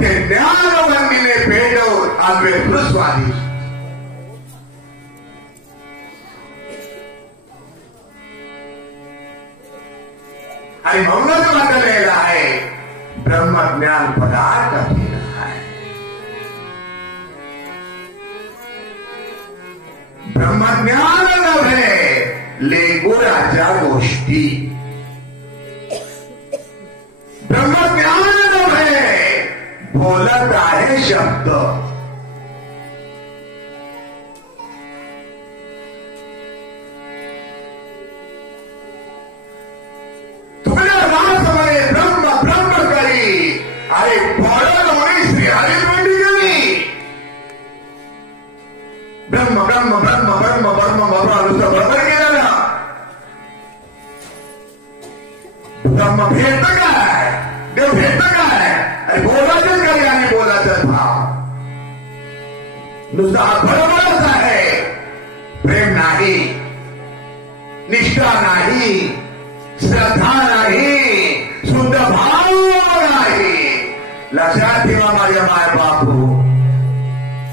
ते ज्ञानवंतीने पेटवून आंबे स्वादिष्ट. आणि म्हणूनच म्हटलेलं आहे ब्रह्मज्ञान पदार्थ केला आहे. ब्रह्मज्ञान नव्हे लेगुराच्या गोष्टी. ब्रह्मज्ञान नव्हे बोलत आहे शब्द. ब्रह्म ब्रह्म ब्रह्म ब्रह्म ब्रह्म बाबा नुसतं बरोबर केलं ना. ब्रह्म भेटतं काय, देव भेटतं काय, अरे बोलायचंच काही आणि बोलायचं भाव नुसतं हा बरोबरच आहे. प्रेम नाही, निष्ठा नाही, श्रद्धा नाही, शुद्ध भाव नाही. लक्षात ठेवा माझ्या माय बापू.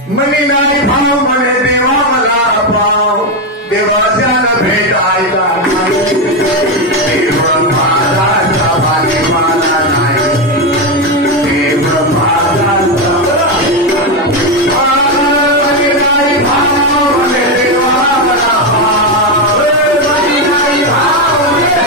मनी नाही भाव म्हणे देवा मला पाव. देवाच्या भेटायला देव माझा भागी मला नाही. देव माझा नाही भाव म्हणे देवा मला पाव. मनी नाही भाव म्हणे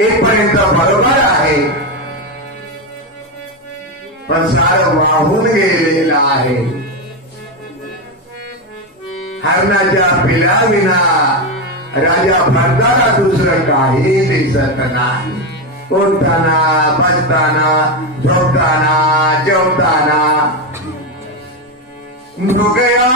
इथपर्यंत बरोबर आहे. पण सारं वाहून गेलेलं आहे. हरणाच्या पिलाविना राजा भरताला दुसरं काही दिसत नाही. उठताना, बसताना, झोपताना, जेवताना मृगया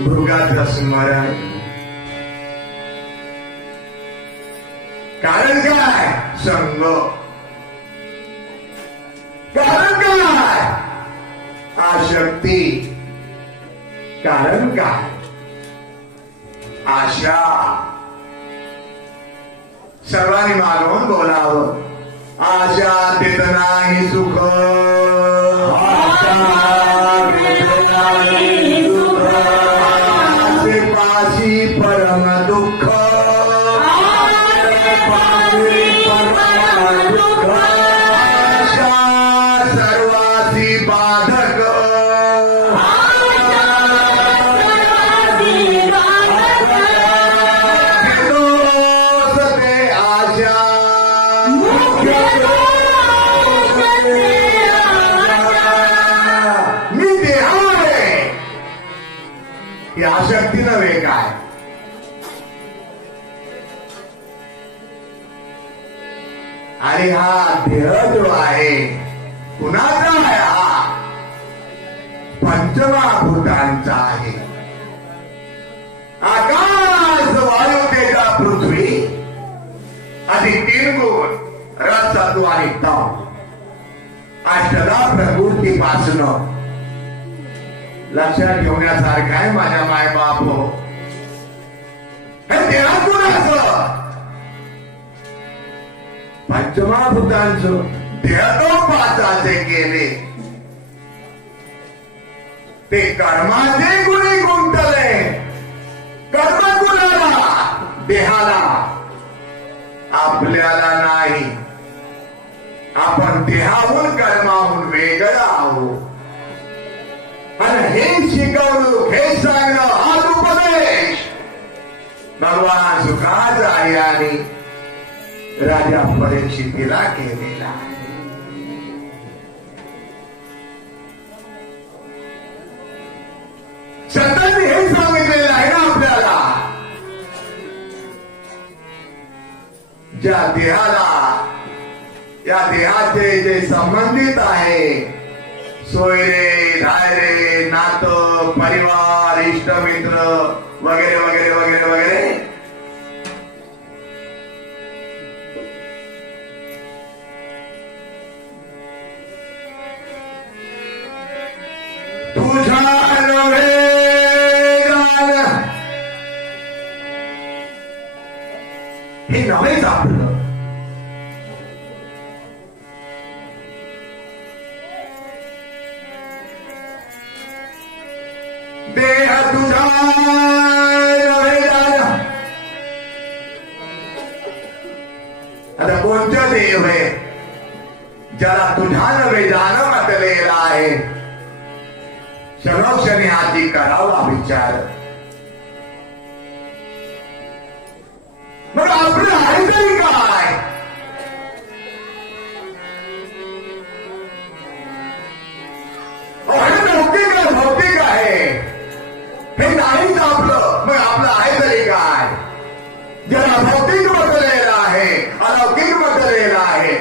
मृगाचं स्मरण. कारण काय? संग. कारण काय? आशक्ती. कारण काय? आशा. सर्वांनी मागून बोलावं. आशा तेत नाही सुख, आशे पाशी परम दुःख, आशा सर्वाची बाधक, आशक्ती नव्हे काय. आणि हा देह जो आहे कुणाचा आहे? हा पंचमहाभूतांचा आहे. आकाश, वायू, तेज, पृथ्वी अधिक 3 गुण रस, सत्व आणि तम. अष्टदा प्रकृतीपासून लक्षात ठेवण्यासारखं आहे माझ्या मायबाप. हे देहातून असं पंचमहाभूतांचं देहातून 5 असे केले. ते कर्माचे गुणी गुंतले. कर्म गुणाला, देहाला, आपल्याला नाही. आपण देहाहून कर्माहून वेगळं आहोत. आणि हे शिकवणूक, हे सांगणं, हा उपदेश भगवान शुक्राचार्याने राजा परीक्षितीला केलेला आहे. संतांनी हे सांगितलेलं आहे ना आपल्याला, ज्या देहाला, या देहाचे जे संबंधित आहे, सोयरे, धायरे, नातं, परिवार, इष्टमित्र वगैरे वगैरे वगैरे वगैरे, तुझा नव्हे हे नव्हेच आपलं. देह तुझा नव्हे जाण. आता कोणतं देव आहे ज्याला तुझा नव्हे जाणं म्हटलेलं आहे? क्षणोक्षणी आधी करावा विचार. मग आपलं आहे तरी काय? भौतिक आहे हे नाहीच आपलं. मग आपलं आहे तरी काय? ज्याला भौतिक म्हटलेलं आहे, अलौकिक म्हटलेलं आहे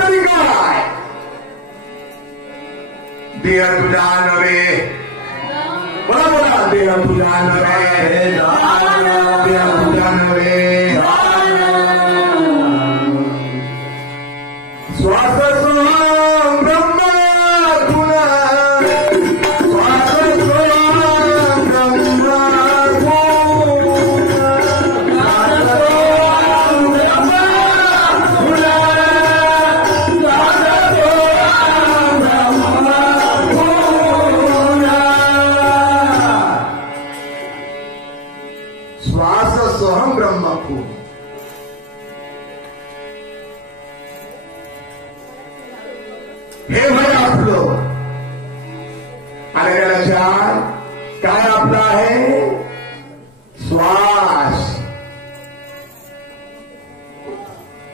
तरी काय? देह तुझा नव्हे, बोला बोला, देह तुझा नव्हे, देह तुझा नव्हे. श्वास सोहम ब्रह्म तुला, श्वास सोहम ब्रह्म हे म्हणजे आपलं. आणि लक्षात काय आपलं आहे? श्वास.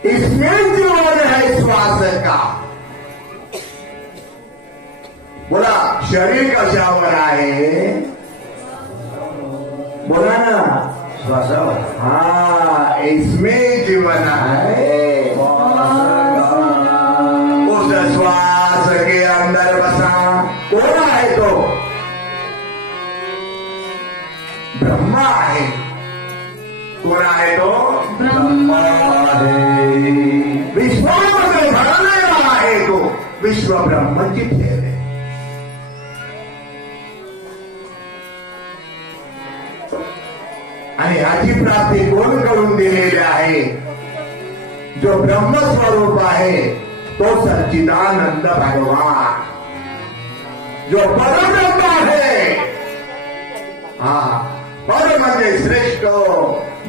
इसमें जीवन है श्वास का. बोला, शरीर कशावर आहे? बोला ना, श्वासावर. हा, इसमें जीवन है. उस श्वास के अंदर बसा कौन आहे? तो ब्रह्मा आहे. कोण आहे तो? ब्रह्मा आहे. विश्वामध्ये भरलेला आहे तो. विश्व ब्रह्मची ठेव आहे. आणि ह्याची प्राप्ती कोण करून दिलेली आहे? जो ब्रह्मस्वरूप आहे तो सच्चिदानंद भगवान, जो परब्रह्म आहे. हा पर म्हणजे श्रेष्ठ,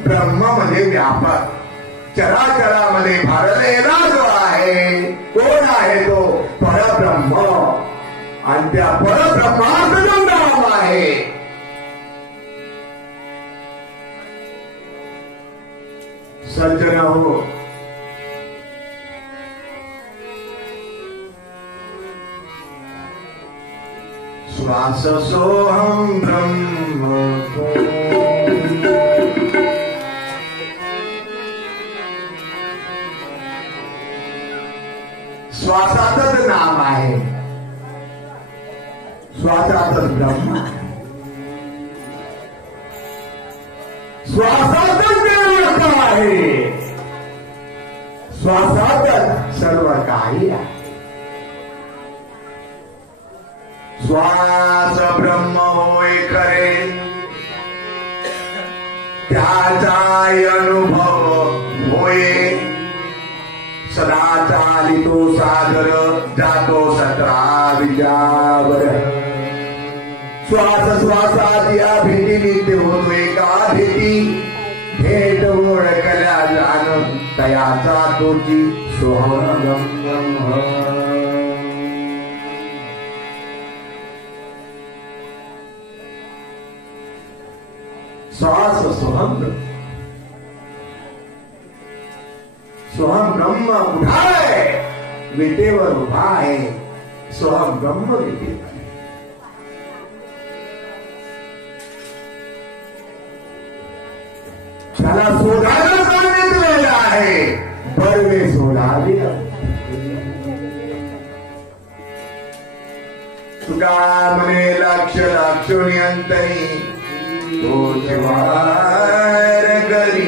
ब्रह्म म्हणजे व्यापक, चराचरामध्ये भरलेला जो आहे कोण आहे? तो परब्रह्म. आणि त्या परब्रह्माचं नाव आहे सज्जन हो. श्वास सोहम ब्रह्म, श्वासातच नाम आहे, श्वासातच ब्रह्म आहे, श्वासातच देवत्व आहे, श्वासातच सर्व काही आहे. श्वास ब्रह्म होय खरे, त्याचाय अनुभव होय. सदा चालितो सागर, जातो सतरा विजावर. श्वास श्वासात या भेटी नित्य होतो एका भेटी. भेट ओळखल्या जाण तयाचा तोची सोहम ब्रह्म. श्वास सोहम ब्रह्म, सोहम ब्रह्म उभा आहे, विटेवर उभा आहे. सोहम ब्रह्म विटेवर. त्याला शोधायला सांगितलेलं आहे, बळवे शोधावे. तुका म्हणे लक्ष लक्षणीयंतरी तो जिवार करी.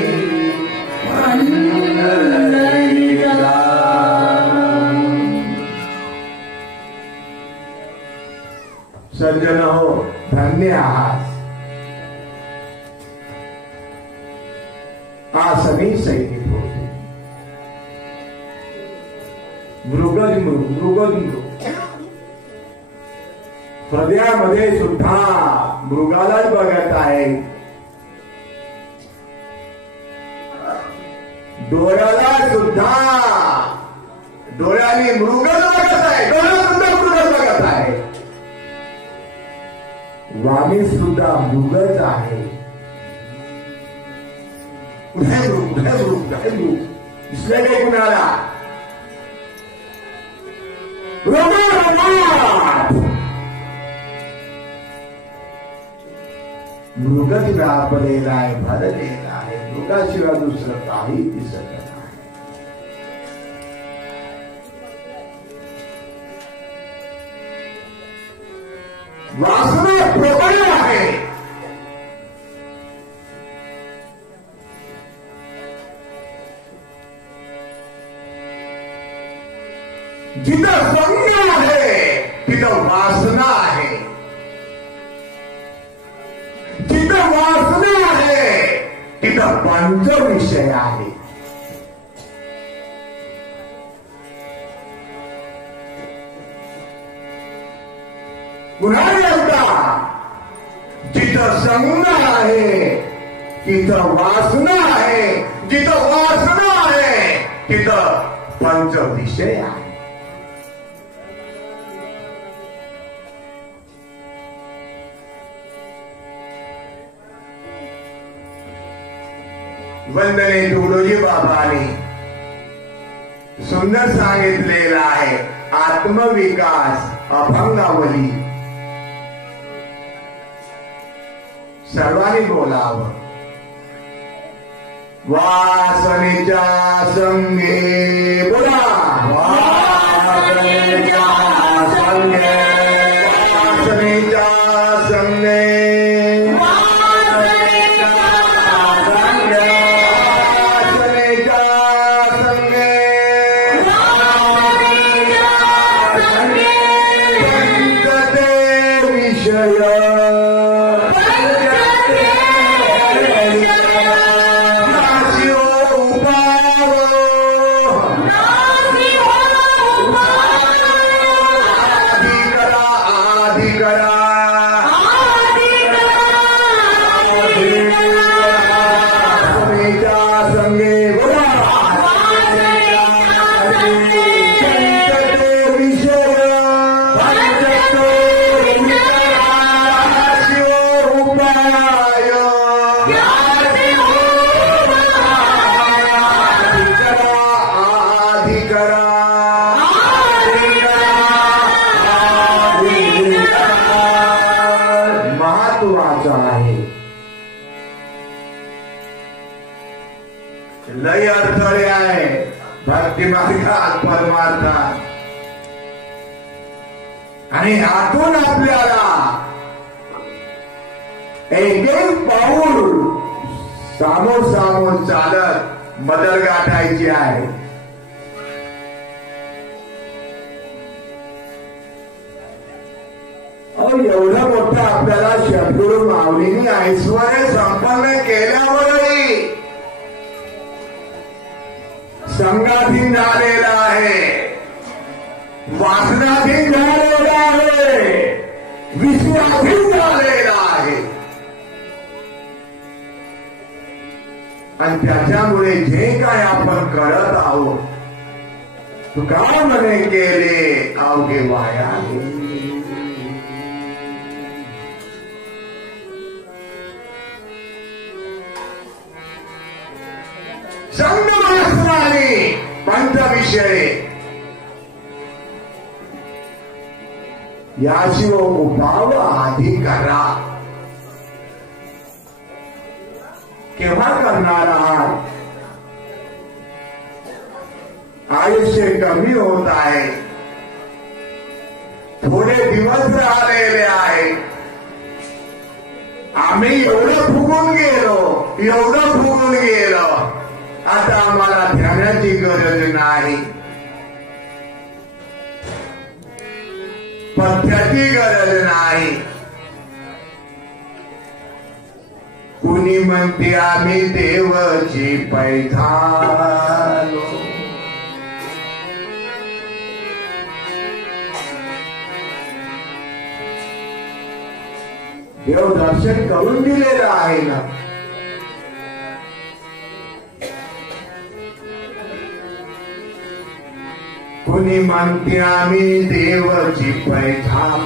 सज्जन हो, धन्य आहात. आसनी सैनिक होते, मृग हृदयामध्ये सुद्धा मृगालाच बघत आहे. डोळ्याला सुद्धा, डोळ्याने मृगच बघत आहे, डोळ्यात सुद्धा मृगच बघत आहे. वाणी सुद्धा मृगच आहे. इसलिए काही कुणाला मृगच व्यापलेला आहे, भरलेला आहे. मृगाशिवाय दुसरं काही दिसत नाही. वासना प्रबळ आहे. जिथं संग आहे तिथं वासना आहे. जिथं वासना आहे तिथं पंच विषय आहे. पुन्हा एकदा, जिथं संग आहे तिथं वासना आहे. जिथं वासना आहे तिथं पंच विषय आहे. वंदने तुकडोजी बाबांनी सुंदर सांगितलेलं आहे. आत्मविकास अभंगावली. सर्वांनी बोलावं. वासनेच्या संगे बोला. वासनेच्या संगे, वासनेच्या संगे, विषय लय अडथळे आहे भक्ती मार्गात परमार्थात, आणि यातून आपल्याला एक एक पाऊल सामोर सामोर चालत मदर गाठायची आहे. एवढं मोठं आपल्याला सद्गुरू माऊलींनी ऐश्वर्य संपन्न केल्यावरही संघाधीन झालेला आहे, वासनाधीन झालेला आहे, विश्वाधीन झालेला आहे. आणि त्याच्यामुळे जे काय आपण करत आहोत तुका म्हणे केले अवघे वाया. संगमासनाने पंचविषय याशिव उपाव आधी करा. केव्हा करणार आहात? आयुष्य कमी होत आहे, थोडे दिवस राहिलेले आहे. आम्ही एवढं फुगून गेलो, आता आम्हाला ध्यानाची गरज नाही, पथ्याची गरज नाही. कुणी म्हणते आम्ही देवाची पैठाण, देव दर्शन करून दिलेलं आहे ना. कुणी म्हणते आम्ही देवाची पैठाण,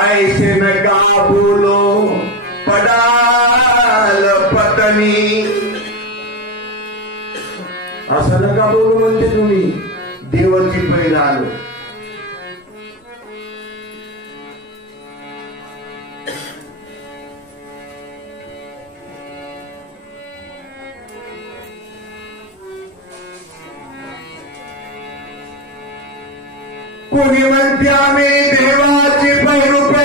ऐसे नका बोलो पडाल पत्नी. असं नका बोलू म्हणते तुम्ही देवाची पैठाण. कोणी म्हणते आम्ही देवाची पैरूपे,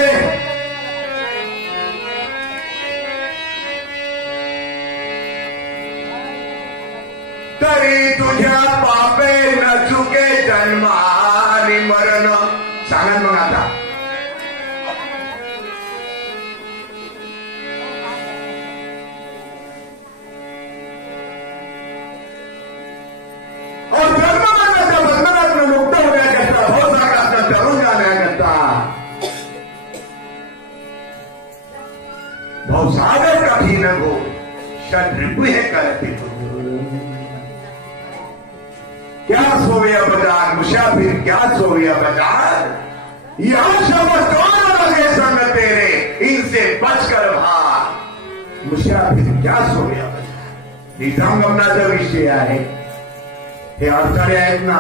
तरी तुझ्या पापे न चुके जन्म आणि मरण. सांगा मग आता सागर कभी न हो षड्रिपु है करते. क्या सोया बाजार मुसाफिर, क्या सोया बाजार, यह शब्द कौन लगे संग तेरे, इनसे बचकर भाग. मुसाफिर क्या सोया बाजार, निसंगमनाचा विषय आहे. हे अडथळे आहेत ना.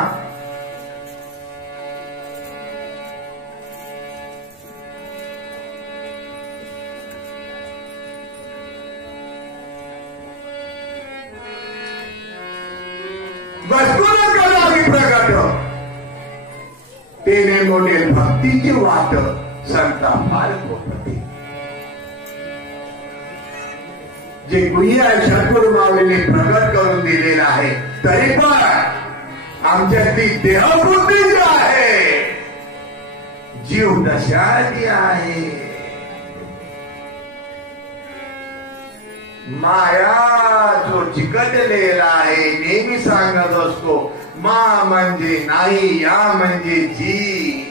वस्तून करावी प्रगट, तेने मोडेल भक्तीची वाट संता फार होते. जे गुह्य सद्गुरू माऊलीने प्रगट करून दिलेलं आहे, तरी पण आमच्यातली देहबुद्धीच आहे, जीव दशाची आहे. माया जो चिकटलेला आहे, नेहमी सांगत असतो मा म्हणजे नाही, या म्हणजे जी.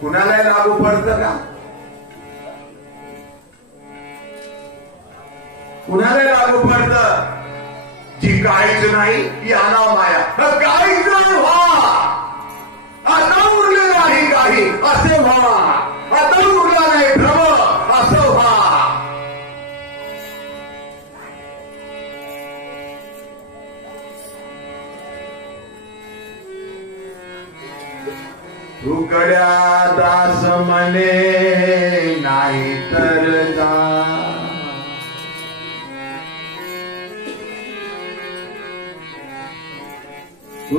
कुणाला लागू पडतं का? कुणाला लागू पडतं? जी काहीच नाही याला माया, काहीच नाही व्हा, आता उरले नाही काही असे व्हा, आता उरला नाही भ्रम असं व्हा. उकड्या दास म्हणे नाही तर जा,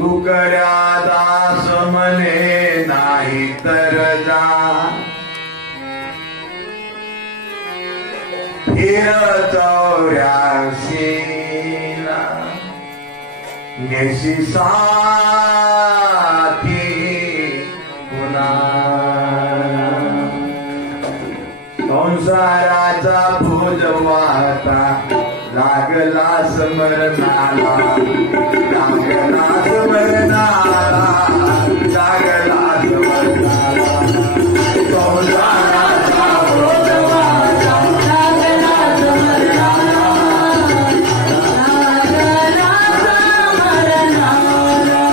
उकड्या दास म्हणे नाही तर जा फिर 84ला नेसी साथी पुन्हा संसाराचा भोज वाहता लागला स्मरणाला लागला स्मरणाला लागला स्मरणाला संसाराचा भोज वाहता लागला स्मरणाला लागला स्मरणाला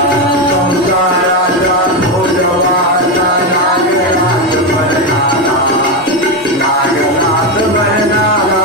संसाराचा भोज वाहता लागला स्मरणाला लागला स्मरणाला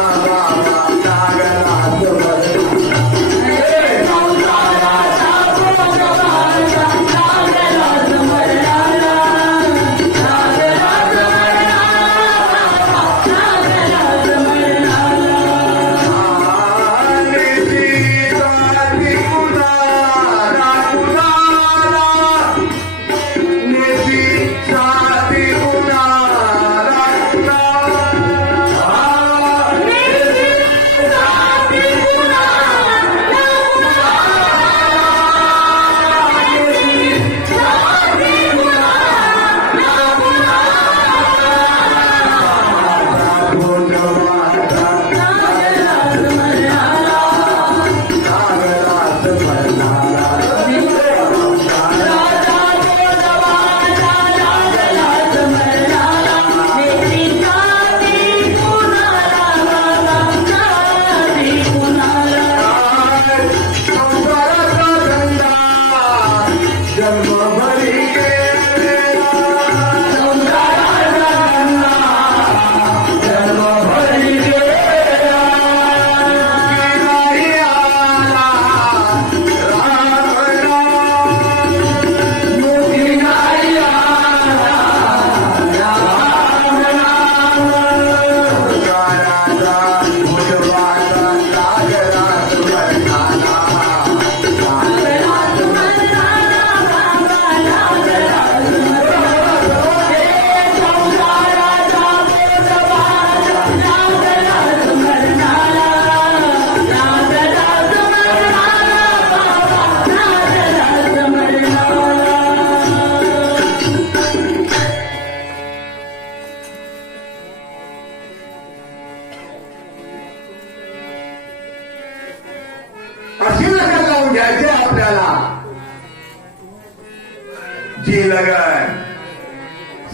जी लगन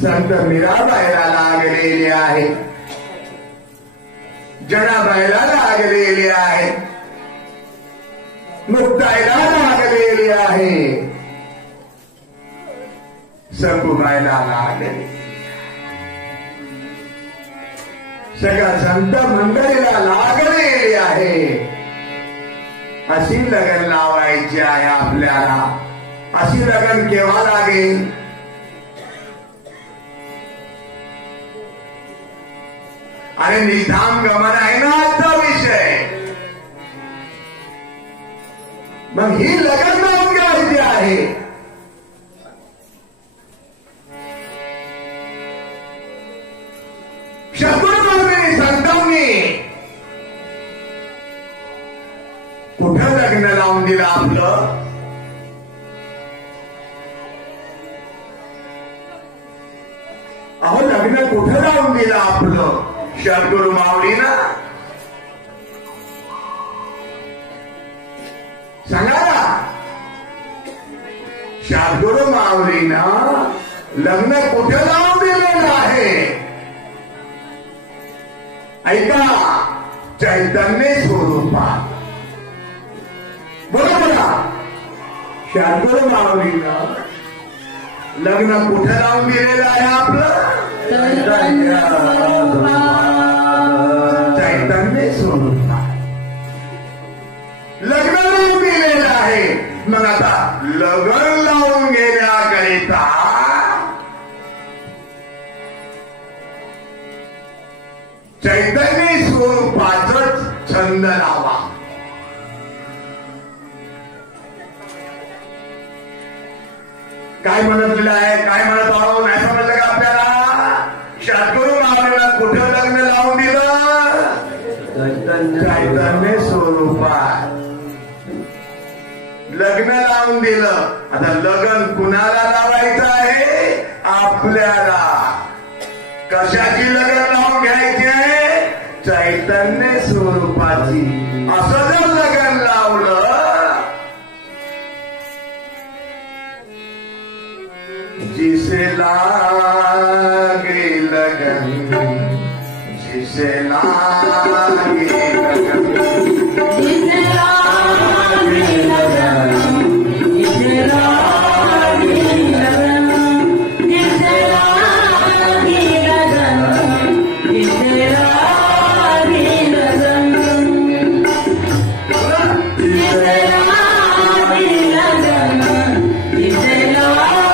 संत मीराबाईला लागलेली आहे, जनाबाईला लागलेली आहे, मुक्ताईला लागलेली आहे, सखुबाईला लागलेली, सगळ्या संत मंडळीला लागलेली आहे. अशी लगन लावायची आहे आपल्याला. अशी लगन केव्हा लागेल? अरे निधाम गमन आहे ना आजचा विषय. मग ही लगन लावून घ्यायची आहे. शत्रुघ्नी संतांनी कुठं लग्न लावून दिलं आपलं? अहो लग्न कुठं लावून दिलं आपलं? शरदुर माऊलीनं सांगा ना. शरदुर माऊलीनं लग्न कुठं लावून दिलेलं आहे? ऐका, चैतन्य स्वरूपात. बरोबर ना? शरदुर माऊलीनं लग्न कुठं लावून दिलेलं आहे आपलं? चैतन्य स्वरूपात लग्न लावून दिलेलं आहे. मग आता लग्न लावून घेण्याकरिता चैतन्य स्वरूपाचंच छंद लावा. काय म्हणतलेलं आहे, काय म्हणत आहो नाही समजलं का आपल्याला? सद्गुरू महाराजांना कुठं लग्न लावून दिलं? चैतन्य स्वरूपात लग्न लावून दिलं. आता लग्न कुणाला लावायचं आहे? आपल्याला. कशाची लग्न लावून घ्यायची आहे? चैतन्य स्वरूपाची. असं जर लग्न लावलं, जिसे लागे लगन, जिसे लागे लगन, जिसे लागे लगन, जिसे लागे लगन, जिसे लागे लगन, जिसे लागे लगन, जिसे लागे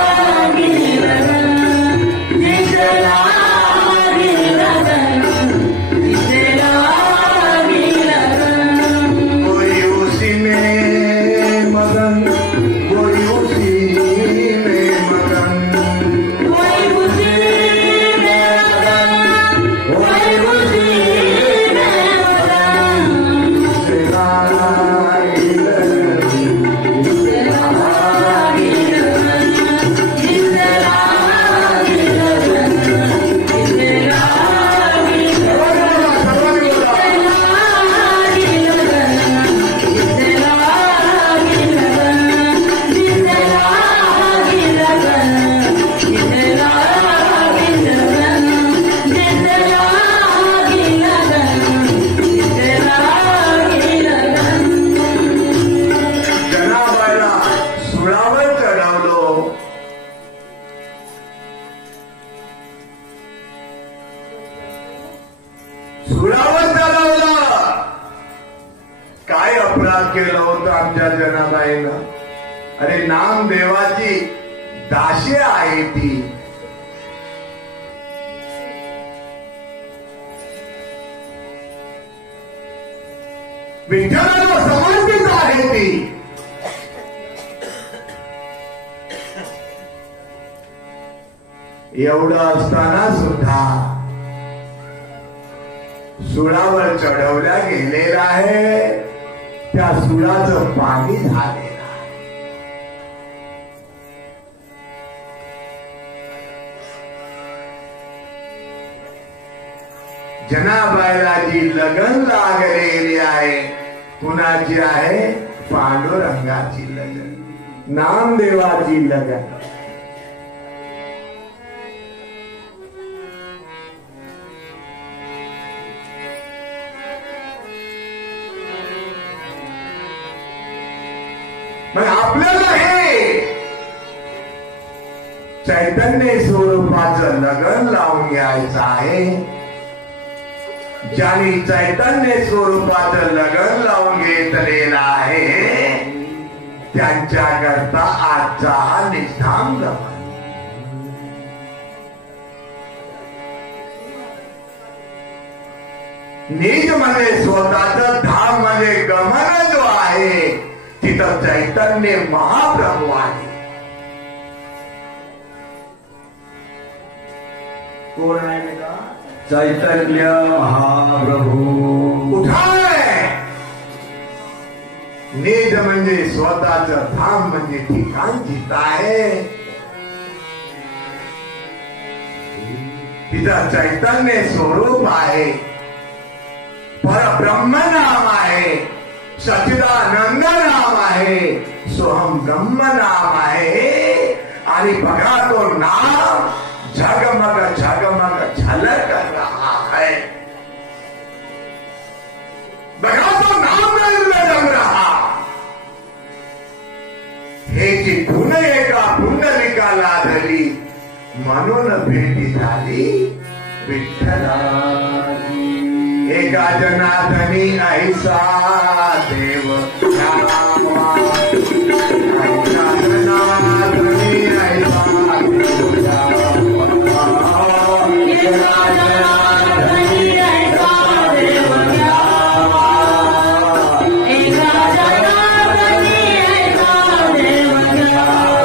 लगन, जिसे केलं होतं आमच्या जनाबाईनं. अरे नामदेवाची दासी आहे ती. विठ्ठलाला समर्पित आहे ती. एवढं असताना सुद्धा सुळावर चढवल्या गेलेला आहे. त्या सुळाचं पाणी झालेलं आहे. जनाबाईला जी लगन लागलेली आहे, कुणाची आहे? पांडुरंगाची लगन, नामदेवाची लगन. मग आपल्याला हे चैतन्य स्वरूपाचं लगन लावून घ्यायचं आहे. ज्यांनी चैतन्य स्वरूपाचं लगन लावून घेतलेलं आहे, त्यांच्याकरता आजचा हा निष्ठाम गमन. निज म्हणजे स्वतःच, धाम म्हणजे गमन जो आहे, तिथं चैतन्य महाप्रभू आहे. कोण आहे का? चैतन्य महाप्रभू. कुठाय? निज म्हणजे स्वतःच, धाम म्हणजे ठिकाण जिथं आहे, तिथं चैतन्य स्वरूप आहे. परब्रह्म नाम आहे, सच्चिदानंद नाम आहे, सोहम ब्रह्म नाम आहे. आणि बघा तो नाम झगमग झगमग झलक कर रहा है. बघा तो नाम जम रहा. हे जी धुन एका पुंडलिकाला धरली, म्हणून भेटी झाली विठ्ठलाची. एका जनार्दनी ऐसा देव रामा, एका जनार्दनी ऐसा देव रामा, एका जनार्दनी ऐसा देव रामा, एका जनार्दनी ऐसा देव रामा.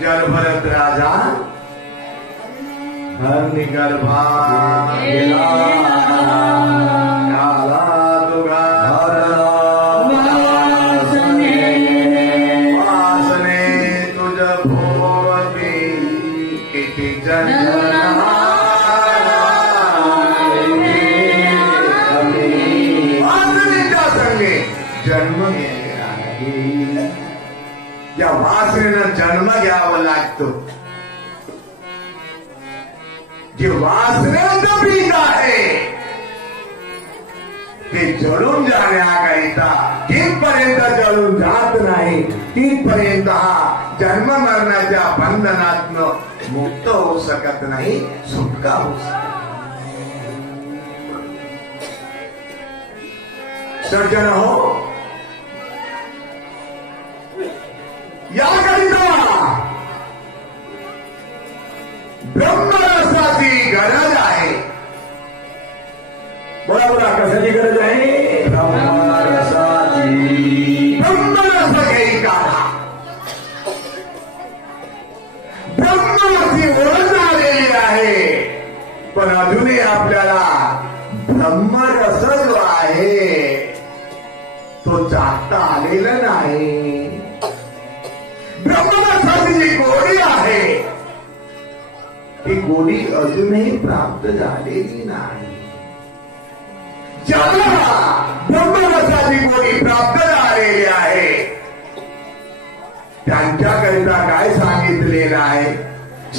जलभरत राजा हरणी गर्भा गेला तुगा वासने तुझ भोवती किती वासनेच्या संगे जन्म घ्यायला या वासनेनं जन्म घ्यावा लागतो. जे वासनेचं बीज आहे ते जळून जाण्याकरिता तिथपर्यंत जळून जात नाही. तिथपर्यंत हा जन्म मरणाच्या बंधनातनं मुक्त होऊ शकत नाही, सुटका होऊ शकत. सज्जन हो, याकरिता ब्रह्मरसाची गरज आहे. बोला बोला, कशाची गरज आहे? ब्रह्मरसाची. ब्रह्मरस घेई काढा. ब्रह्मरसाची ओळख झालेली आहे, पण अजूनही आपल्याला ब्रह्मरस जो आहे तो चाकता आलेला नाही. ब्रह्मरसाची जी गोडी आहे ती गोडी अजूनही प्राप्त झालेली नाही. ज्याला ब्रह्मरसाची गोडी प्राप्त झालेली आहे त्यांच्याकरिता काय सांगितलेलं आहे?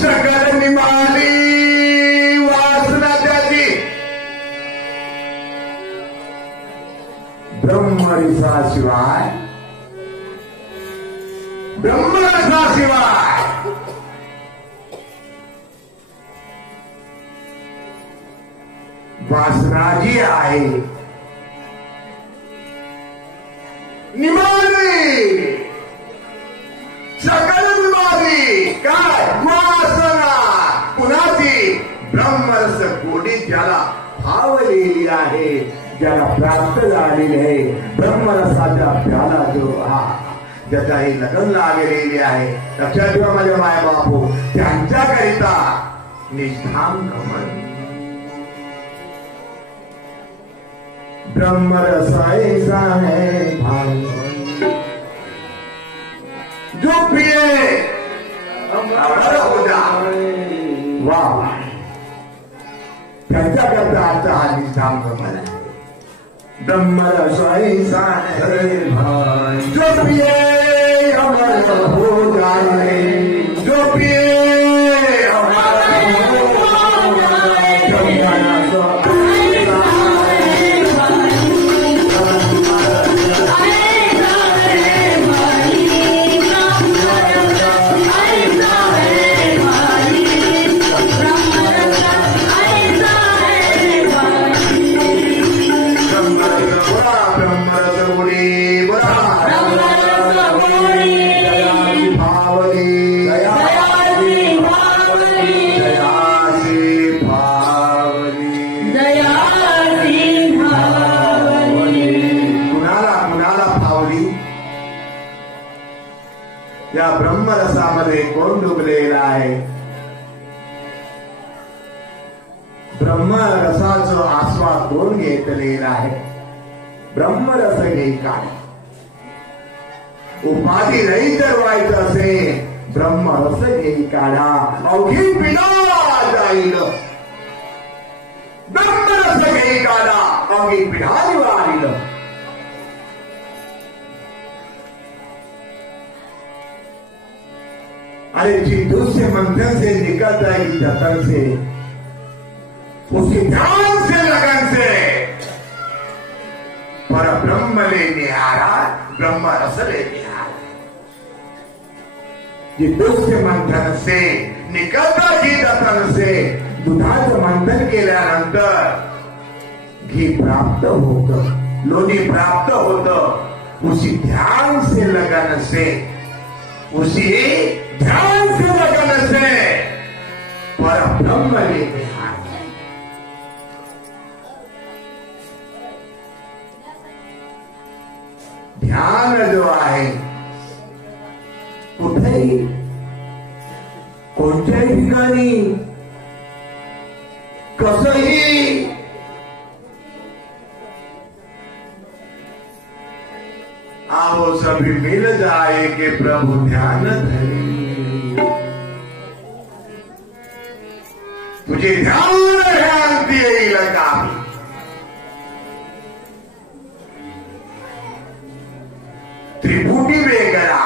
सकल निमाली वासना त्याची ब्रह्मरसाशिवाय ब्रह्मरसाशिवाय वासना जी आहे निमाली, सकल निमाली काय वासना कुणाची? ब्रह्मरस गोडी ज्याला भावलेली आहे, ज्याला प्राप्त झालेली आहे, ब्रह्मरसाच्या प्याला जो हा ज्याचाही लगन लागलेली आहे, लक्षात ठेवा माझ्या माय बापू, त्यांच्याकरिता निष्ठाम गमन ब्रह्मरस ऐसा है भान जो पिए अमर हो जाए. वाह, त्यांच्याकरता आजचा हा निष्ठाम गमन आहे. ब्रह्मरस ऐसा है भान जो पिए अमर हो जाए, जो पिए अमर हो जाए. या ब्रह्मरसामध्ये कोण डुबलेला आहे? ब्रह्मरसाचा आस्वाद कोण घेतलेला आहे? ब्रह्मरस घे काय उपाधी रहित व्हायचं असेल, ब्रह्मरस घे काढा, अवघी पिढा जाईल. ब्रह्मरस घे काढा, अवघी पिढा निवारील. अरे चित्तू से मंथन से निकलता है जतन से, उसके ध्यान से लगन से पर ब्रह्मले निहारा ब्रह्म रसले निहारा। जे दुग्ध मंथन से निकलता घी दतन से दुधाचं मंथन केल्यानंतर घी प्राप्त होतं, लोणी प्राप्त होतं। उसी ध्यान से लगन से, उसी ध्यान से लगन से पर ब्रह्म ले निहार। ध्यान जो आहे कुठेही कोणत्याही ठिकाणी कसंही आओ सभी मिल जाए के प्रभु ध्यान धरी। तुझे ध्यान येईल कामी, त्रिपुटी वेगळा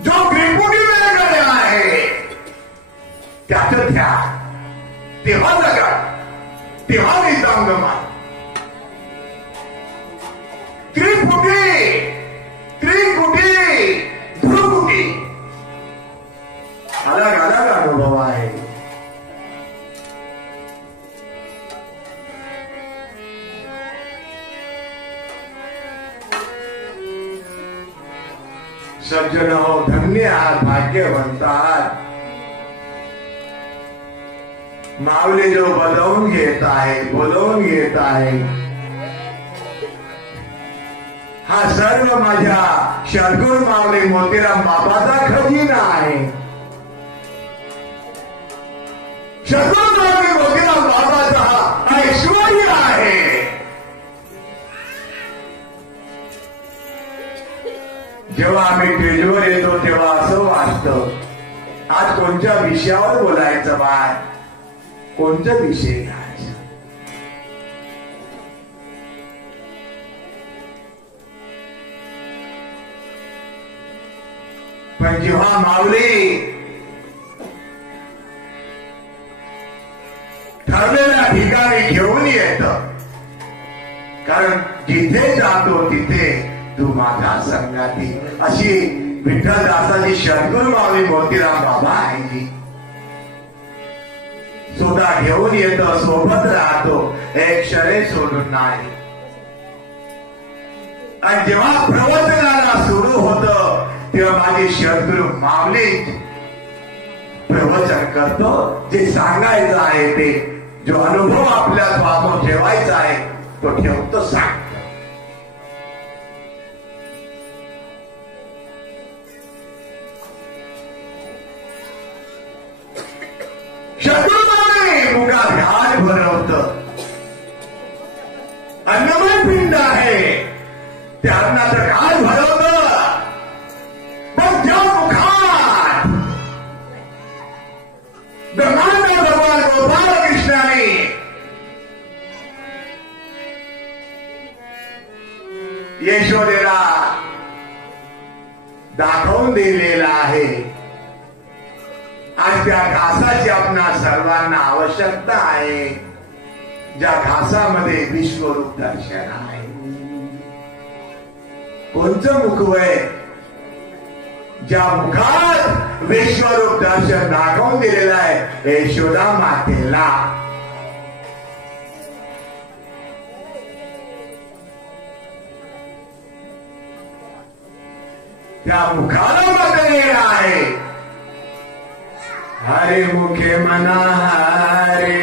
जो त्रिपुटी वेगळा आहे त्याचं ध्यान तेव्हा लगा तेव्हा निसंगमा। त्रिपुटी त्रिकुटी ध्रुकुटी अलग अलग अनुभव आहे। सज्जन हो, धन्य आहात, भाग्यवंत आहात। माऊली जो बोलवून घेत आहे, बोलवून घेत आहे, हा सर्व माझ्या शरगुर माऊली मोतीराम बाबाचा खजिना आहे। शरगुर माऊली मोतीराम बाबाचा हा ऐश्वर्य आहे। जेव्हा आम्ही स्टेजवर येतो तेव्हा असं वाटतं आज कोणत्या विषयावर बोलायचं बाय, कोणता विषय घ्यायचा। पण जेव्हा माऊली ठरलेल्या ठिकाणी घेऊन येत, कारण जिथे जातो तिथे तू माझ्या संगाती, अशी विठ्ठलदासाची शरगुर माऊली मोतीराम बाबा आहे जी। स्वतः घेऊन येतो, सोबत राहतो, एक क्षणे सोडून नाही। आणि जेव्हा प्रवचनाला सुरू होतं तेव्हा माझी शरगुरु माऊली प्रवचन करतो, जे सांगायचं आहे ते, जो अनुभव आपल्या स्वामोर ठेवायचा आहे तो ठेवतो, सांगतो। शत्रुमाने मुगा ध्यान भरवत, अन्नमय पिंड आहे ते अन्नाचं घाल भरवत। पण ज्या मुखात ब्रह्मांड भगवान गोपाल कृष्णाने यशोदेला दाखवून दिलेला आहे, आज त्या घासाची आपणा सर्वांना आवश्यकता आहे, ज्या घासामध्ये विश्वरूप दर्शन आहे। कोणतं मुख वय, ज्या मुखात विश्वरूप दर्शन दाखवून दिलेलं आहे यशोदा मातेला। त्या मुखाला बदलेला आहे, हरे मुखे मना हरे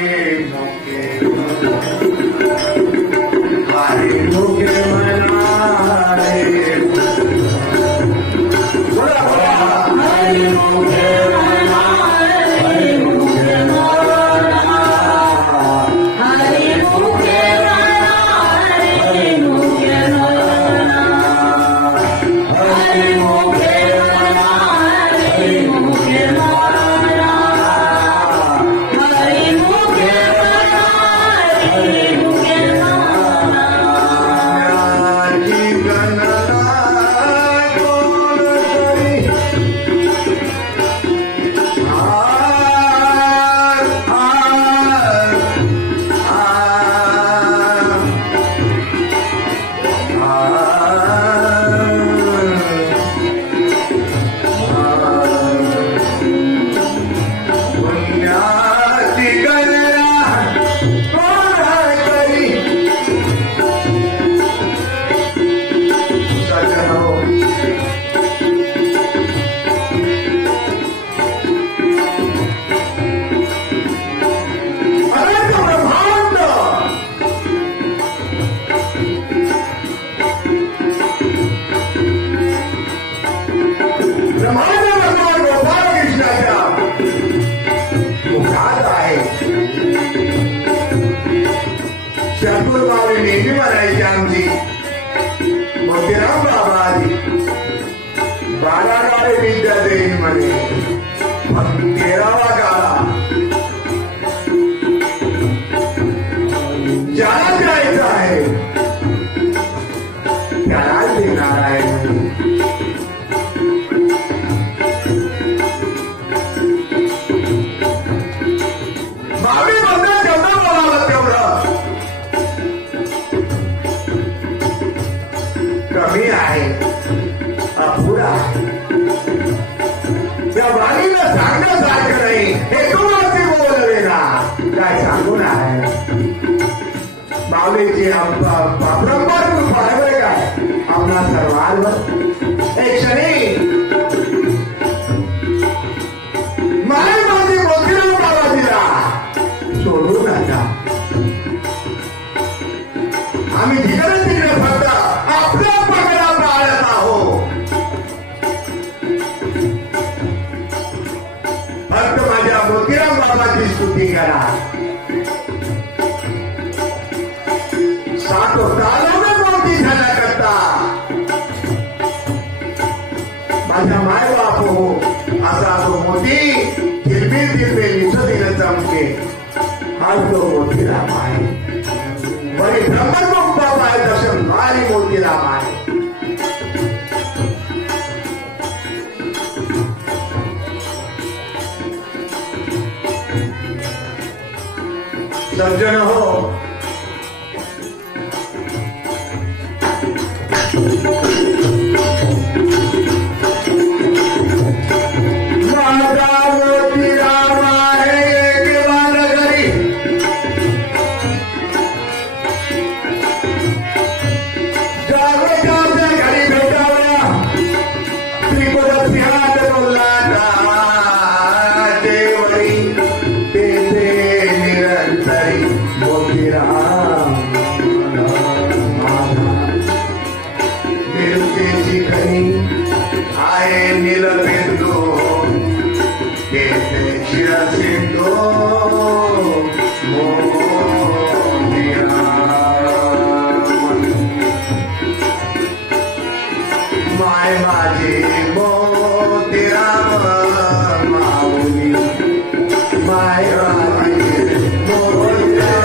मुखे, हरे मुखे मना हरे मुखे मना, हरे मुखे मना, हरे मुखे मना, हरे मुखे मना, हरे मुखे मना, हरे मुखे मना, हरे मुखे शरपूर मावळी नेहमी म्हणायची आमची मोतीराम बाबाजी 12 विद्या देईन म्हणे, पण 13वा गाळा ज्याला द्यायचा आहे त्याला देणार आहे. मावळी बद्दल जेवढं बोलावं तेवढं कमी आहे, अपुरा आहे. त्या वाणीला सांगण्यासारखं नाही, हे कोणाची बोलले ना काय सांगून आहे. माऊलीची अपरंपार कृपा आहे बरं काय आपला सर्वांवर. एक क्षणी माई माझी मोतीराम बाबाजीला सोडू नका. आम्ही तिकडे तिकडे फक्त आपल्या पगडा पाळत आहोत. फक्त माझ्या मोतीराम बाबाची स्तुती करा. सातो तालावर मोती झाला करता माझा माय बाप हो असा तो मोती किरमिर किरमिर निसदीनं चमके. हा तो मोतीराम आहे. बरी ब्रह्ममुख बाबा आहे तसं भारी मोतीराम आहे. सज्जन हो, माझा मोतीराम आहे एक बालगरी. जागोजाच्या घरी भेटावल्या त्रिपुर सिंहात बोलला देवरी तेथे निरंतरी मोतीराम निरुतेची खरी आहे नीलबिंदू तेथे शिरसिंधू माय माझी मोतीराम माऊली माय माझी मोतीराम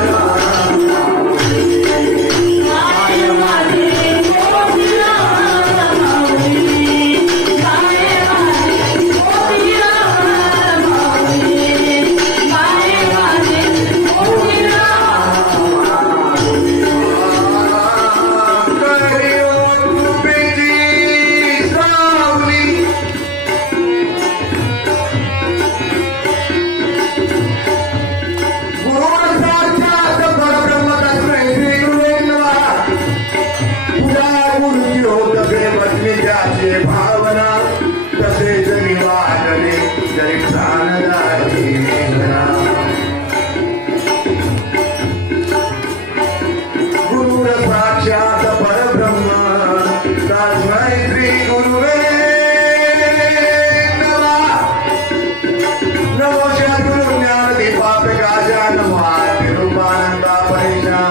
भावना तसेच निवाजले जरी प्राणदायी गुरुर साक्षात परब्रह्म तस्मै श्री गुरुवे नमः. नमो श्री ज्ञान दीपापकाजा नमो आदिरूपानंदा परिषा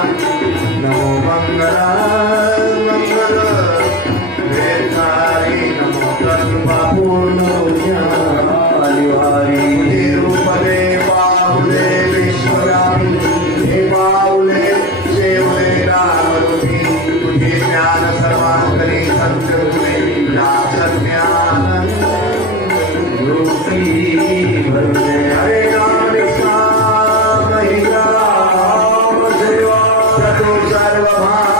नमो मंगला मंगल पूर्ण रूपदे बाहुले विश्वव्यापी हे बाहुले शेवले रामरूपी तुझे ज्ञान सर्वांतरी संतुले सज्ञान रूपी भरले. हरे राम कृष्ण हरे राम सेवा सर्वभाव